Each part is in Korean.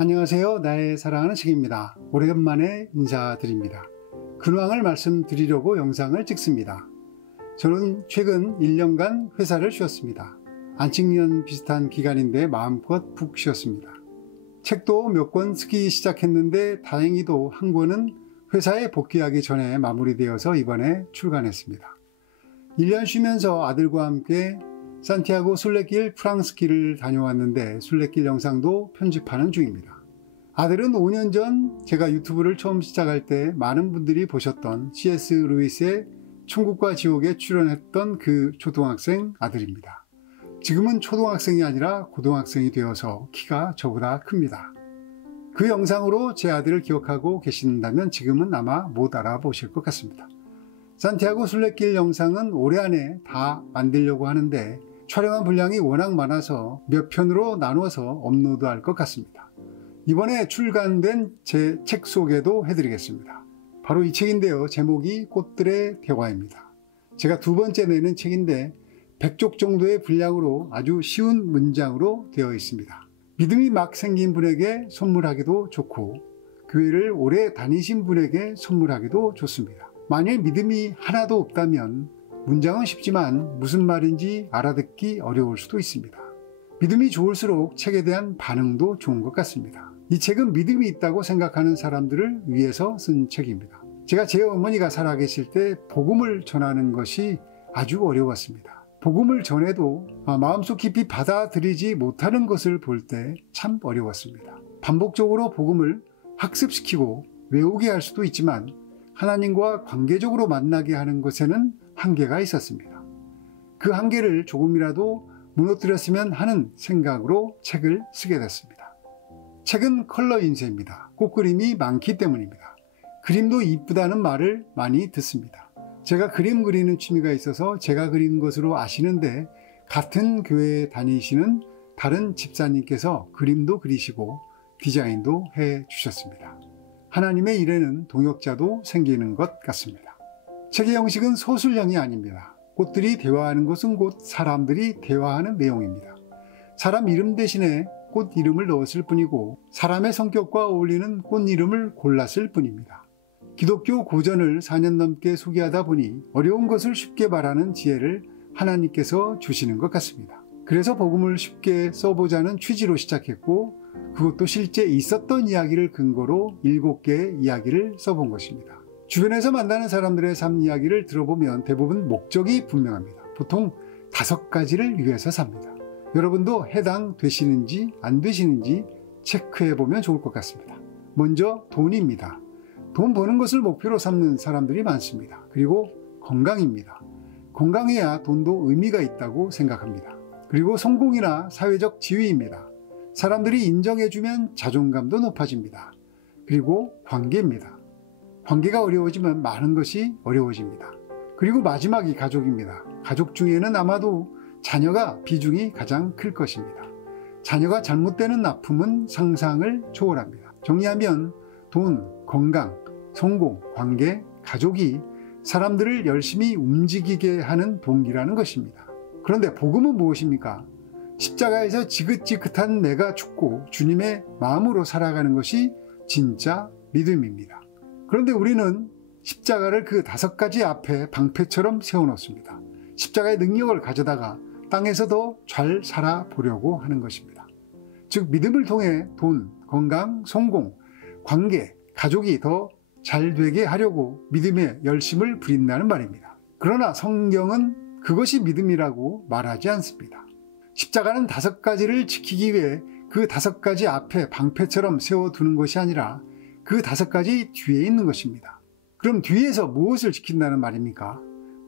안녕하세요. 나의 사랑하는 책입니다. 오래간만에 인사드립니다. 근황을 말씀드리려고 영상을 찍습니다. 저는 최근 1년간 회사를 쉬었습니다. 안식년 비슷한 기간인데 마음껏 푹 쉬었습니다. 책도 몇 권 쓰기 시작했는데 다행히도 한 권은 회사에 복귀하기 전에 마무리되어서 이번에 출간했습니다. 1년 쉬면서 아들과 함께 산티아고 순례길 프랑스길을 다녀왔는데 순례길 영상도 편집하는 중입니다. 아들은 5년 전 제가 유튜브를 처음 시작할 때 많은 분들이 보셨던 C.S. 루이스의 천국과 지옥에 출연했던 그 초등학생 아들입니다. 지금은 초등학생이 아니라 고등학생이 되어서 키가 저보다 큽니다. 그 영상으로 제 아들을 기억하고 계신다면 지금은 아마 못 알아보실 것 같습니다. 산티아고 순례길 영상은 올해 안에 다 만들려고 하는데 촬영한 분량이 워낙 많아서 몇 편으로 나눠서 업로드할 것 같습니다. 이번에 출간된 제 책 소개도 해드리겠습니다. 바로 이 책인데요. 제목이 꽃들의 대화입니다. 제가 두 번째 내는 책인데 100쪽 정도의 분량으로 아주 쉬운 문장으로 되어 있습니다. 믿음이 막 생긴 분에게 선물하기도 좋고 교회를 오래 다니신 분에게 선물하기도 좋습니다. 만일 믿음이 하나도 없다면 문장은 쉽지만 무슨 말인지 알아듣기 어려울 수도 있습니다. 믿음이 좋을수록 책에 대한 반응도 좋은 것 같습니다. 이 책은 믿음이 있다고 생각하는 사람들을 위해서 쓴 책입니다. 제가 제 어머니가 살아계실 때 복음을 전하는 것이 아주 어려웠습니다. 복음을 전해도 마음속 깊이 받아들이지 못하는 것을 볼 때 참 어려웠습니다. 반복적으로 복음을 학습시키고 외우게 할 수도 있지만 하나님과 관계적으로 만나게 하는 것에는 한계가 있었습니다. 그 한계를 조금이라도 무너뜨렸으면 하는 생각으로 책을 쓰게 됐습니다. 책은 컬러 인쇄입니다. 꽃그림이 많기 때문입니다. 그림도 이쁘다는 말을 많이 듣습니다. 제가 그림 그리는 취미가 있어서 제가 그리는 것으로 아시는데 같은 교회에 다니시는 다른 집사님께서 그림도 그리시고 디자인도 해 주셨습니다. 하나님의 일에는 동역자도 생기는 것 같습니다. 책의 형식은 소설형이 아닙니다. 꽃들이 대화하는 것은 곧 사람들이 대화하는 내용입니다. 사람 이름 대신에 꽃 이름을 넣었을 뿐이고 사람의 성격과 어울리는 꽃 이름을 골랐을 뿐입니다. 기독교 고전을 4년 넘게 소개하다 보니 어려운 것을 쉽게 말하는 지혜를 하나님께서 주시는 것 같습니다. 그래서 복음을 쉽게 써보자는 취지로 시작했고 그것도 실제 있었던 이야기를 근거로 7개의 이야기를 써본 것입니다. 주변에서 만나는 사람들의 삶 이야기를 들어보면 대부분 목적이 분명합니다. 보통 5가지를 위해서 삽니다. 여러분도 해당되시는지 안 되시는지 체크해보면 좋을 것 같습니다. 먼저 돈입니다. 돈 버는 것을 목표로 삼는 사람들이 많습니다. 그리고 건강입니다. 건강해야 돈도 의미가 있다고 생각합니다. 그리고 성공이나 사회적 지위입니다. 사람들이 인정해주면 자존감도 높아집니다. 그리고 관계입니다. 관계가 어려워지면 많은 것이 어려워집니다. 그리고 마지막이 가족입니다. 가족 중에는 아마도 자녀가 비중이 가장 클 것입니다. 자녀가 잘못되는 아픔은 상상을 초월합니다. 정리하면 돈, 건강, 성공, 관계, 가족이 사람들을 열심히 움직이게 하는 동기라는 것입니다. 그런데 복음은 무엇입니까? 십자가에서 지긋지긋한 내가 죽고 주님의 마음으로 살아가는 것이 진짜 믿음입니다. 그런데 우리는 십자가를 그 5가지 앞에 방패처럼 세워놓습니다. 십자가의 능력을 가져다가 땅에서 더 잘 살아보려고 하는 것입니다. 즉 믿음을 통해 돈, 건강, 성공, 관계, 가족이 더 잘 되게 하려고 믿음의 열심을 부린다는 말입니다. 그러나 성경은 그것이 믿음이라고 말하지 않습니다. 십자가는 5가지를 지키기 위해 그 5가지 앞에 방패처럼 세워두는 것이 아니라 그 5가지 뒤에 있는 것입니다. 그럼 뒤에서 무엇을 지킨다는 말입니까?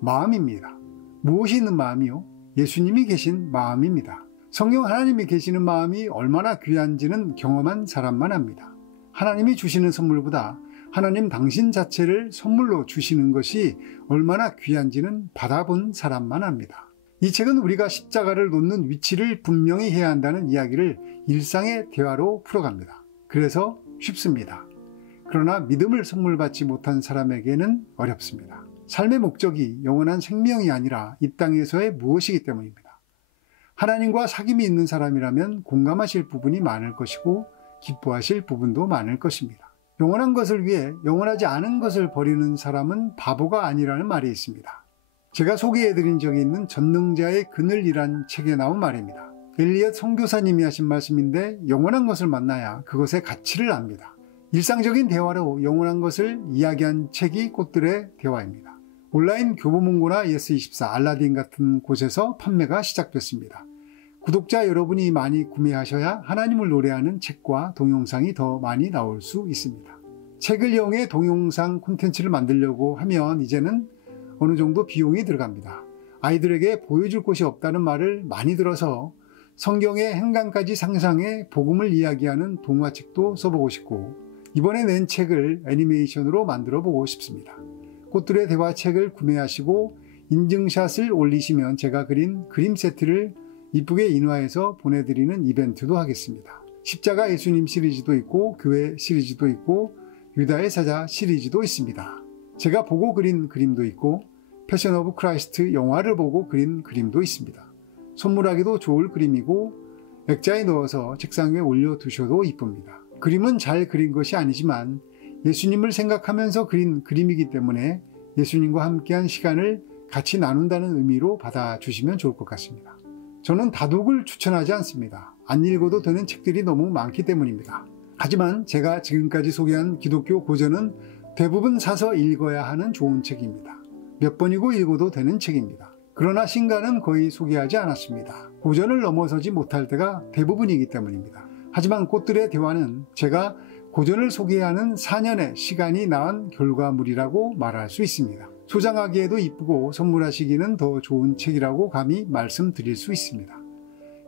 마음입니다. 무엇이 있는 마음이요? 예수님이 계신 마음입니다. 성령 하나님이 계시는 마음이 얼마나 귀한지는 경험한 사람만 합니다. 하나님이 주시는 선물보다 하나님 당신 자체를 선물로 주시는 것이 얼마나 귀한지는 받아본 사람만 합니다. 이 책은 우리가 십자가를 놓는 위치를 분명히 해야 한다는 이야기를 일상의 대화로 풀어갑니다. 그래서 쉽습니다. 그러나 믿음을 선물 받지 못한 사람에게는 어렵습니다. 삶의 목적이 영원한 생명이 아니라 이 땅에서의 무엇이기 때문입니다. 하나님과 사귐이 있는 사람이라면 공감하실 부분이 많을 것이고 기뻐하실 부분도 많을 것입니다. 영원한 것을 위해 영원하지 않은 것을 버리는 사람은 바보가 아니라는 말이 있습니다. 제가 소개해드린 적이 있는 전능자의 그늘이란 책에 나온 말입니다. 엘리엇 선교사님이 하신 말씀인데 영원한 것을 만나야 그것의 가치를 압니다. 일상적인 대화로 영원한 것을 이야기한 책이 꽃들의 대화입니다. 온라인 교보문고나 예스24, 알라딘 같은 곳에서 판매가 시작됐습니다. 구독자 여러분이 많이 구매하셔야 하나님을 노래하는 책과 동영상이 더 많이 나올 수 있습니다. 책을 이용해 동영상 콘텐츠를 만들려고 하면 이제는 어느 정도 비용이 들어갑니다. 아이들에게 보여줄 곳이 없다는 말을 많이 들어서 성경의 행간까지 상상해 복음을 이야기하는 동화책도 써보고 싶고 이번에 낸 책을 애니메이션으로 만들어 보고 싶습니다. 꽃들의 대화책을 구매하시고 인증샷을 올리시면 제가 그린 그림 세트를 이쁘게 인화해서 보내드리는 이벤트도 하겠습니다. 십자가 예수님 시리즈도 있고 교회 시리즈도 있고 유다의 사자 시리즈도 있습니다. 제가 보고 그린 그림도 있고 패션 오브 크라이스트 영화를 보고 그린 그림도 있습니다. 선물하기도 좋을 그림이고 액자에 넣어서 책상 위에 올려두셔도 이쁩니다. 그림은 잘 그린 것이 아니지만 예수님을 생각하면서 그린 그림이기 때문에 예수님과 함께한 시간을 같이 나눈다는 의미로 받아주시면 좋을 것 같습니다. 저는 다독을 추천하지 않습니다. 안 읽어도 되는 책들이 너무 많기 때문입니다. 하지만 제가 지금까지 소개한 기독교 고전은 대부분 사서 읽어야 하는 좋은 책입니다. 몇 번이고 읽어도 되는 책입니다. 그러나 신간은 거의 소개하지 않았습니다. 고전을 넘어서지 못할 때가 대부분이기 때문입니다. 하지만 꽃들의 대화는 제가 고전을 소개하는 4년의 시간이 낳은 결과물이라고 말할 수 있습니다. 소장하기에도 이쁘고 선물하시기는 더 좋은 책이라고 감히 말씀드릴 수 있습니다.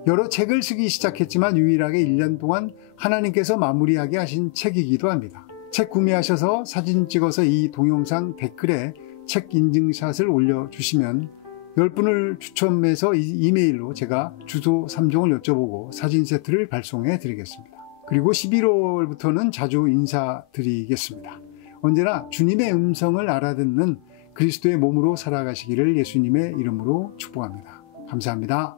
여러 책을 쓰기 시작했지만 유일하게 1년 동안 하나님께서 마무리하게 하신 책이기도 합니다. 책 구매하셔서 사진 찍어서 이 동영상 댓글에 책 인증샷을 올려주시면 10분을 추첨해서 이메일로 제가 주소 3종을 여쭤보고 사진 세트를 발송해 드리겠습니다. 그리고 11월부터는 자주 인사드리겠습니다. 언제나 주님의 음성을 알아듣는 그리스도의 몸으로 살아가시기를 예수님의 이름으로 축복합니다. 감사합니다.